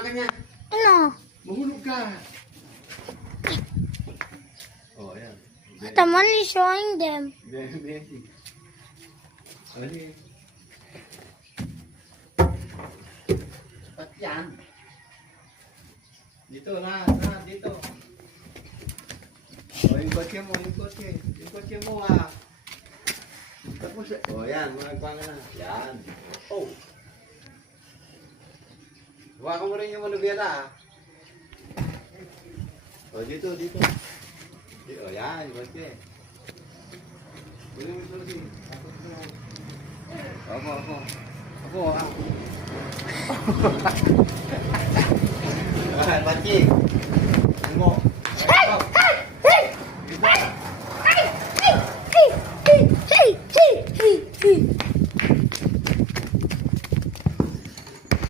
hawakan niya. Ano? Mahulog ka. Oh, ayan. Taman is showing them. Hindi. Ano eh? Sapat yan. Dito na, dito. O, yung kotse mo. Yung kotse mo ah. Tapos, o yan, magpanga na. Yan. Oh. Hawakan mo rin yung manubela ah. O, dito. O, yan, yung kotse. Kunin mo ito rin. Ako ah. Pati.